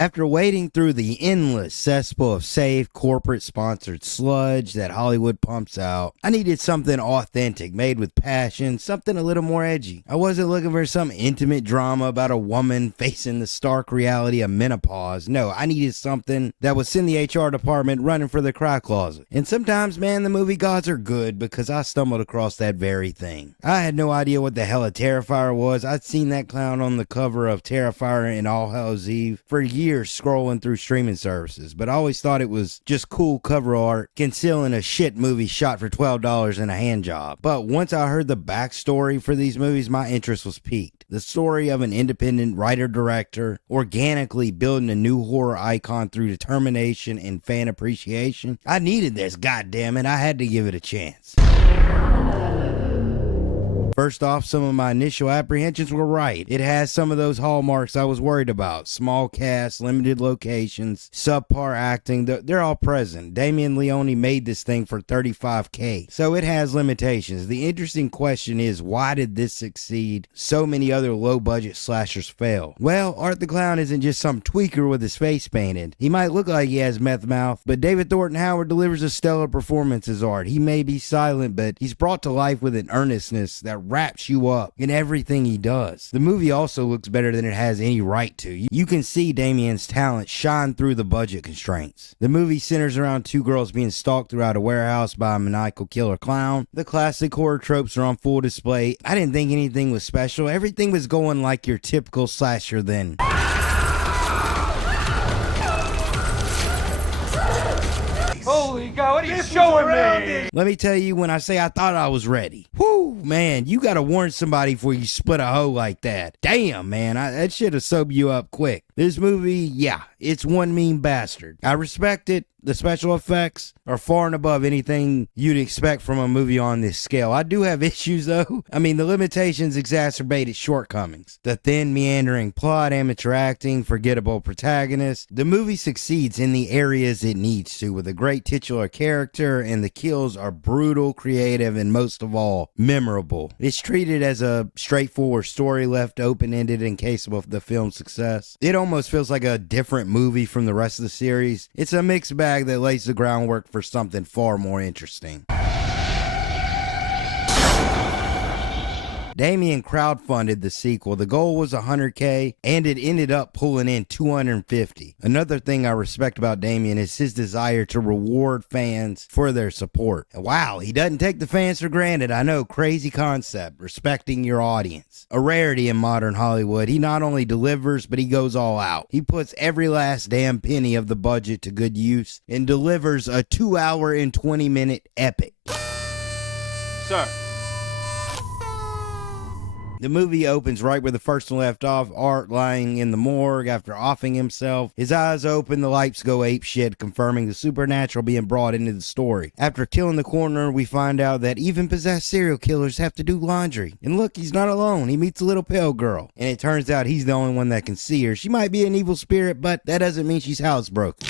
After wading through the endless cesspool of safe, corporate-sponsored sludge that Hollywood pumps out, I needed something authentic, made with passion, something a little more edgy. I wasn't looking for some intimate drama about a woman facing the stark reality of menopause. No, I needed something that would send the HR department running for the cry closet. And sometimes, man, the movie gods are good because I stumbled across that very thing. I had no idea what the hell a Terrifier was. I'd seen that clown on the cover of Terrifier in All Hallows Eve for years scrolling through streaming services, but I always thought it was just cool cover art concealing a shit movie shot for $12 in a hand job. But once I heard the backstory for these movies, my interest was piqued. The story of an independent writer-director organically building a new horror icon through determination and fan appreciation. I needed this, goddammit. I had to give it a chance. First off, some of my initial apprehensions were right. It has some of those hallmarks I was worried about. Small cast, limited locations, subpar acting, they're all present. Damien Leone made this thing for $35K, so it has limitations. The interesting question is, why did this succeed? So many other low-budget slashers fail. Well, Art the Clown isn't just some tweaker with his face painted. He might look like he has meth mouth, but David Thornton Howard delivers a stellar performance as Art. He may be silent, but he's brought to life with an earnestness that wraps you up in everything he does. The movie also looks better than it has any right to. You can see Damien's talent shine through the budget constraints. The movie centers around two girls being stalked throughout a warehouse by a maniacal killer clown. The classic horror tropes are on full display. I didn't think anything was special. Everything was going like your typical slasher then. Holy God, what are you showing me? Let me tell you, when I say I thought I was ready. Whoo, man, you gotta warn somebody before you split a hoe like that. Damn, man, that shit'll sober you up quick. This movie, yeah, it's one mean bastard. I respect it. The special effects are far and above anything you'd expect from a movie on this scale. I do have issues, though. I mean, the limitations exacerbate its shortcomings. The thin, meandering plot, amateur acting, forgettable protagonists. The movie succeeds in the areas it needs to, with a great titular character, and the kills are brutal, creative, and most of all, memorable. It's treated as a straightforward story left open-ended in case of the film's success. It almost feels like a different movie from the rest of the series. It's a mixed bag that lays the groundwork for something far more interesting. Damien crowdfunded the sequel. The goal was $100K, and it ended up pulling in $250. Another thing I respect about Damien is his desire to reward fans for their support. And wow, he doesn't take the fans for granted. I know, crazy concept, respecting your audience. A rarity in modern Hollywood. He not only delivers, but he goes all out. He puts every last damn penny of the budget to good use and delivers a 2-hour and 20-minute epic. Sir. The movie opens right where the first one left off, Art lying in the morgue after offing himself. His eyes open, the lights go apeshit, confirming the supernatural being brought into the story. After killing the coroner, we find out that even possessed serial killers have to do laundry. And look, he's not alone. He meets a little pale girl. And it turns out he's the only one that can see her. She might be an evil spirit, but that doesn't mean she's housebroken.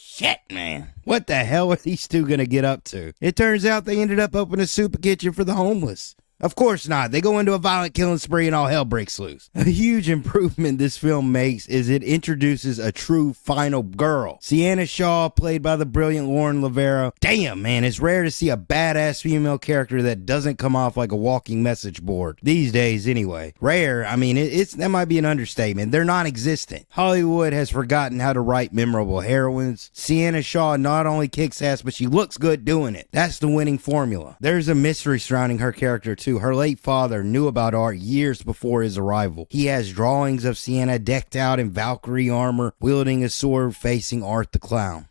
Shit, man. What the hell are these two gonna get up to? It turns out they ended up opening a soup kitchen for the homeless. Of course not. They go into a violent killing spree and all hell breaks loose. A huge improvement this film makes is it introduces a true final girl. Sienna Shaw, played by the brilliant Lauren Lavera. Damn, man, it's rare to see a badass female character that doesn't come off like a walking message board. These days, anyway. Rare, I mean, that might be an understatement. They're non-existent. Hollywood has forgotten how to write memorable heroines. Sienna Shaw not only kicks ass, but she looks good doing it. That's the winning formula. There's a mystery surrounding her character, too. Her late father knew about Art years before his arrival. He has drawings of Sienna decked out in Valkyrie armor, wielding a sword facing Art the Clown.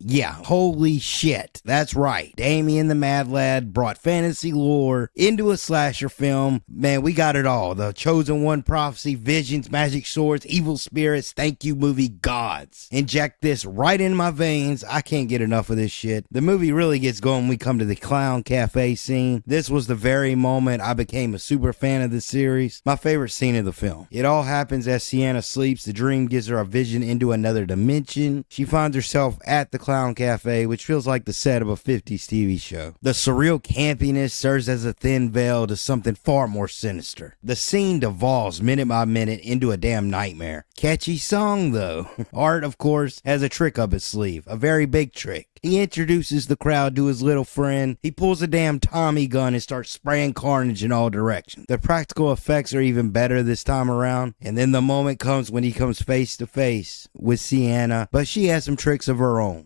Yeah, holy shit. That's right. Damien the Mad Lad brought fantasy lore into a slasher film. Man, we got it all. The Chosen One prophecy, visions, magic swords, evil spirits, thank you movie gods. Inject this right in my veins. I can't get enough of this shit. The movie really gets going when we come to the Clown Cafe scene. This was the very moment I became a super fan of the series. My favorite scene of the film. It all happens as Sienna sleeps. The dream gives her a vision into another dimension. She finds herself at the clown cafe, which feels like the set of a 50s TV show. The surreal campiness serves as a thin veil to something far more sinister. The scene devolves minute by minute into a damn nightmare. Catchy song though. Art, of course, has a trick up his sleeve, a very big trick. He introduces the crowd to his little friend. He pulls a damn Tommy gun and starts spraying carnage in all directions. The practical effects are even better this time around. And then the moment comes when he comes face to face with Sienna, but she has some tricks of her own.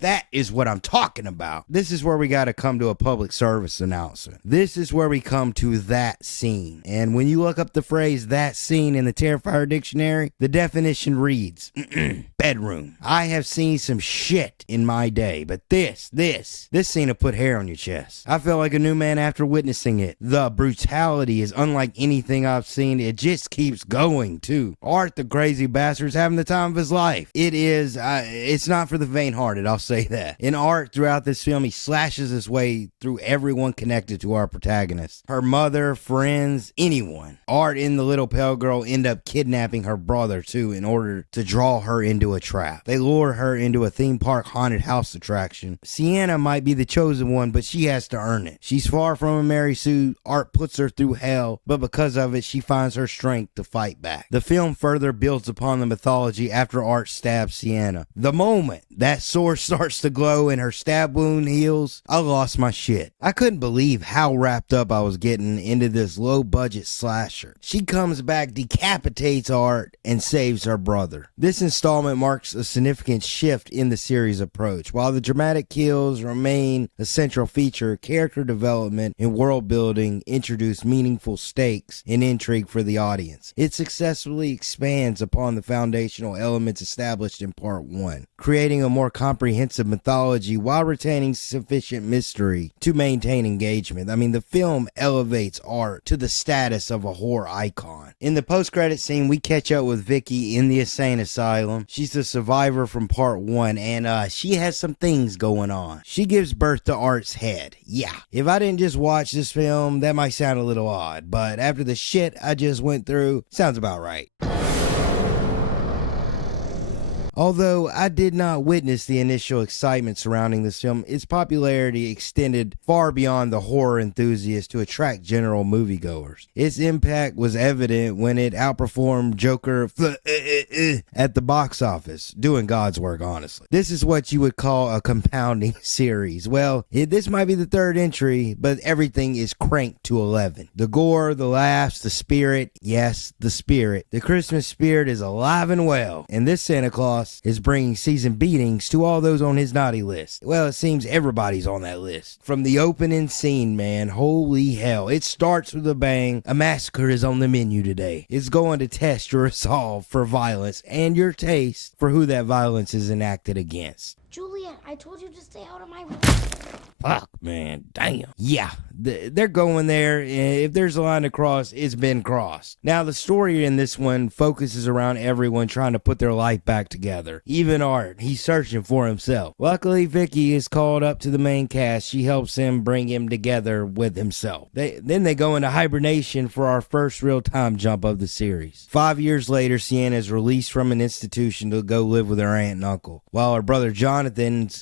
That is what I'm talking about. This is where we got to come to a public service announcement. This is where we come to that scene. And when you look up the phrase that scene in the Terrifier dictionary, the definition reads, bedroom. I have seen some shit in my day, but this scene will put hair on your chest. I felt like a new man after witnessing it. The brutality is unlike anything I've seen. It just keeps going too. Art, the crazy bastard's having the time of his life. It's not for the faint-hearted, I'll say that. In Art, throughout this film, he slashes his way through everyone connected to our protagonist. Her mother, friends, anyone. Art and the little pale girl end up kidnapping her brother too in order to draw her into a trap. They lure her into a theme park haunted house attraction. Sienna might be the chosen one, but she has to earn it. She's far from a Mary Sue. Art puts her through hell, but because of it, she finds her strength to fight back. The film further builds upon the mythology after Art stabs Sienna. The moment that sword starts to glow and her stab wound heals, I lost my shit. I couldn't believe how wrapped up I was getting into this low budget slasher. She comes back, decapitates Art, and saves her brother. This installment marks a significant shift in the series approach. While the dramatic kills remain a central feature, character development and world building introduce meaningful stakes and intrigue for the audience. It successfully expands upon the foundational elements established in part 1, creating a more comprehensive mythology while retaining sufficient mystery to maintain engagement. I mean, the film elevates Art to the status of a horror icon. In the post-credit scene, we catch up with Vicky in the insane asylum. She's the survivor from part 1, and she has some things going on. She gives birth to Art's head. Yeah, if I didn't just watch this film, that might sound a little odd, but after the shit I just went through, sounds about right. Although I did not witness the initial excitement surrounding this film, its popularity extended far beyond the horror enthusiasts to attract general moviegoers. Its impact was evident when it outperformed Joker at the box office, doing God's work, honestly. This is what you would call a compounding series. Well, this might be the third entry, but everything is cranked to 11. The gore, the laughs, the spirit, yes, the spirit. The Christmas spirit is alive and well, and this Santa Claus is bringing season beatings to all those on his naughty list. Well, it seems everybody's on that list. From the opening scene, man, holy hell. It starts with a bang. A massacre is on the menu today. It's going to test your resolve for violence and your taste for who that violence is enacted against. Juliet, I told you to stay out of my room. Fuck, man, damn. Yeah, they're going there. If there's a line to cross, it's been crossed. Now, the story in this one focuses around everyone trying to put their life back together. Even Art, he's searching for himself. Luckily, Vicky is called up to the main cast. She helps him bring him together with himself. Then they go into hibernation for our first real time jump of the series. 5 years later, Sienna is released from an institution to go live with her aunt and uncle, while her brother Jonathan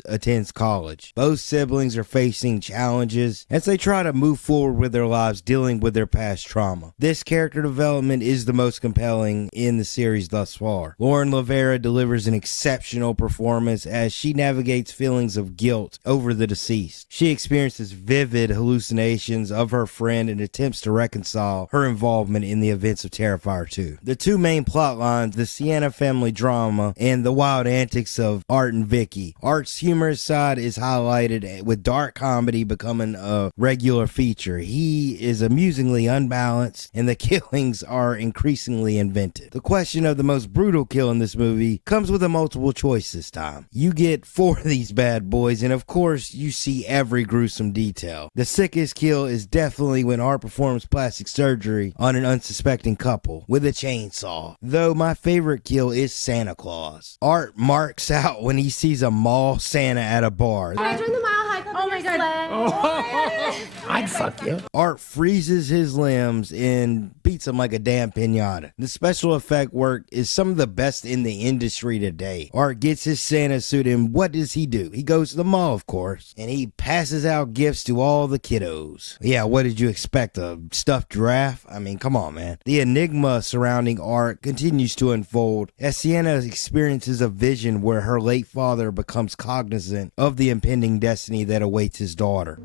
attends college. Both siblings are facing challenges as they try to move forward with their lives, dealing with their past trauma. This character development is the most compelling in the series thus far. Lauren Lavera delivers an exceptional performance as she navigates feelings of guilt over the deceased. She experiences vivid hallucinations of her friend and attempts to reconcile her involvement in the events of Terrifier 2. The two main plot lines, the Sienna family drama and the wild antics of Art and Vicky. Art's humorous side is highlighted with dark comedy becoming a regular feature. He is amusingly unbalanced and the killings are increasingly inventive. The question of the most brutal kill in this movie comes with a multiple choice this time. You get 4 of these bad boys and of course you see every gruesome detail. The sickest kill is definitely when Art performs plastic surgery on an unsuspecting couple with a chainsaw. Though my favorite kill is Santa Claus. Art marks out when he sees a mall Santa at a bar. Can I join the Mile High Club? Oh my God. I'd fuck you. Art freezes his limbs and beats him like a damn pinata. The special effect work is some of the best in the industry today. Art gets his Santa suit and what does he do? He goes to the mall, of course, and he passes out gifts to all the kiddos. Yeah, what did you expect? A stuffed giraffe? I mean, come on, man. The enigma surrounding Art continues to unfold as Sienna experiences a vision where her late father becomes cognizant of the impending destiny that awaits his daughter.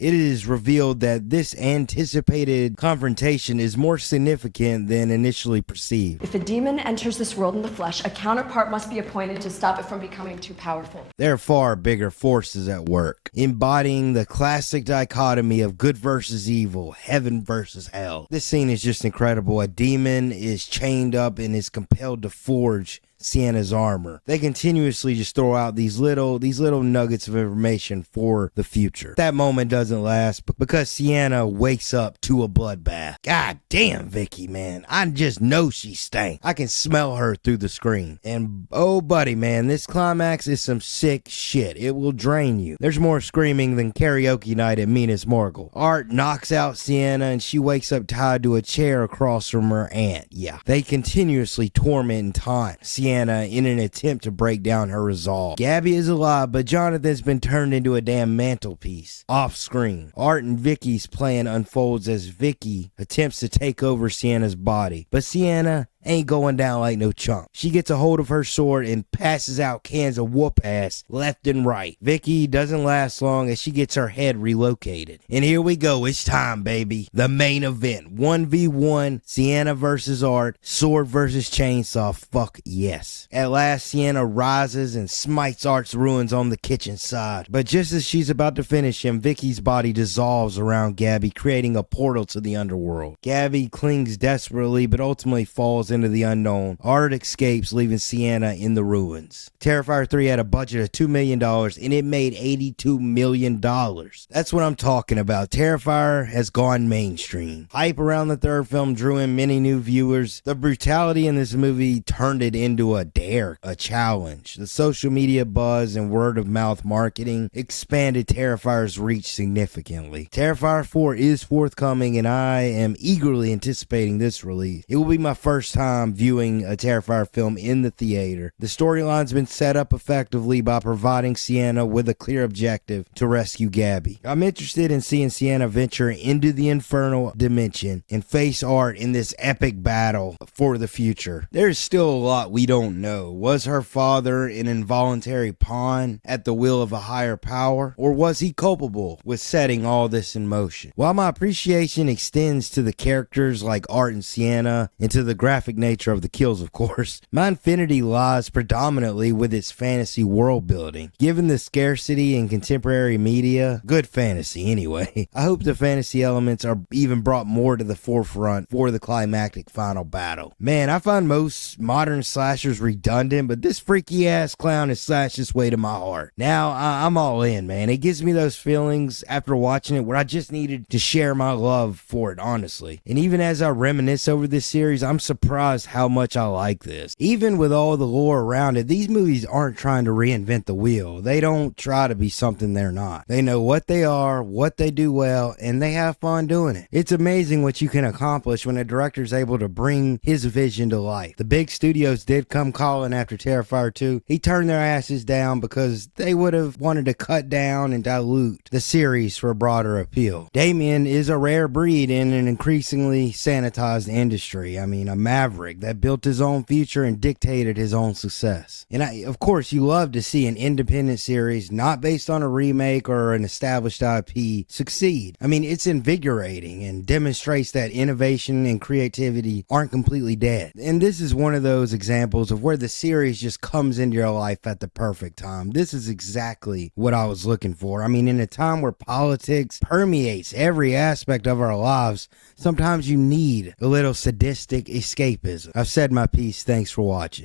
It is revealed that this anticipated confrontation is more significant than initially perceived. If a demon enters this world in the flesh, a counterpart must be appointed to stop it from becoming too powerful. There are far bigger forces at work, embodying the classic dichotomy of good versus evil, heaven versus hell. This scene is just incredible. A demon is chained up and is compelled to forge Sienna's armor. They continuously just throw out these little nuggets of information for the future. That moment doesn't last because Sienna wakes up to a bloodbath. God damn, Vicky, man. I just know she stank. I can smell her through the screen. And oh buddy, man, this climax is some sick shit. It will drain you. There's more screaming than karaoke night at Mina's Morgul. Art knocks out Sienna and she wakes up tied to a chair across from her aunt. Yeah. They continuously torment and taunt Sienna in an attempt to break down her resolve. Gabby is alive, but Jonathan's been turned into a damn mantelpiece. Off screen, Art and Vicky's plan unfolds as Vicky attempts to take over Sienna's body, but Sienna ain't going down like no chump. She gets a hold of her sword and passes out cans of whoop ass left and right. Vicky doesn't last long as she gets her head relocated. And here we go, it's time, baby. The main event, 1v1, Sienna versus Art, sword versus chainsaw, fuck yes. At last, Sienna rises and smites Art's ruins on the kitchen side. But just as she's about to finish him, Vicky's body dissolves around Gabby, creating a portal to the underworld. Gabby clings desperately, but ultimately falls into the unknown. Art escapes, leaving Sienna in the ruins. Terrifier 3 had a budget of $2 million and it made $82 million. That's what I'm talking about. Terrifier has gone mainstream. Hype around the third film drew in many new viewers. The brutality in this movie turned it into a dare, a challenge. The social media buzz and word of mouth marketing expanded Terrifier's reach significantly. Terrifier 4 is forthcoming and I am eagerly anticipating this release. It will be my first time viewing a Terrifier film in the theater. The storyline's been set up effectively by providing Sienna with a clear objective to rescue Gabby. I'm interested in seeing Sienna venture into the infernal dimension and face Art in this epic battle for the future. There's still a lot we don't know. Was her father an involuntary pawn at the will of a higher power, or was he culpable with setting all this in motion? While my appreciation extends to the characters like Art and Sienna and to the graphic nature of the kills, of course, my infinity lies predominantly with its fantasy world building. Given the scarcity in contemporary media, good fantasy anyway, I hope the fantasy elements are even brought more to the forefront for the climactic final battle. Man, I find most modern slashers redundant, but this freaky ass clown has slashed its way to my heart. Now I'm all in, man. It gives me those feelings after watching it where I just needed to share my love for it, honestly. And even as I reminisce over this series, I'm surprised how much I like this. Even with all the lore around it, these movies aren't trying to reinvent the wheel. They don't try to be something they're not. They know what they are, what they do well, and they have fun doing it. It's amazing what you can accomplish when a director's able to bring his vision to life. The big studios did come calling after Terrifier 2. He turned their asses down because they would have wanted to cut down and dilute the series for a broader appeal. Damien is a rare breed in an increasingly sanitized industry. I mean, a maverick that built his own future and dictated his own success. And of course, you love to see an independent series not based on a remake or an established IP succeed. I mean, it's invigorating and demonstrates that innovation and creativity aren't completely dead. And this is one of those examples of where the series just comes into your life at the perfect time. This is exactly what I was looking for. I mean, in a time where politics permeates every aspect of our lives, sometimes you need a little sadistic escapism. I've said my piece. Thanks for watching.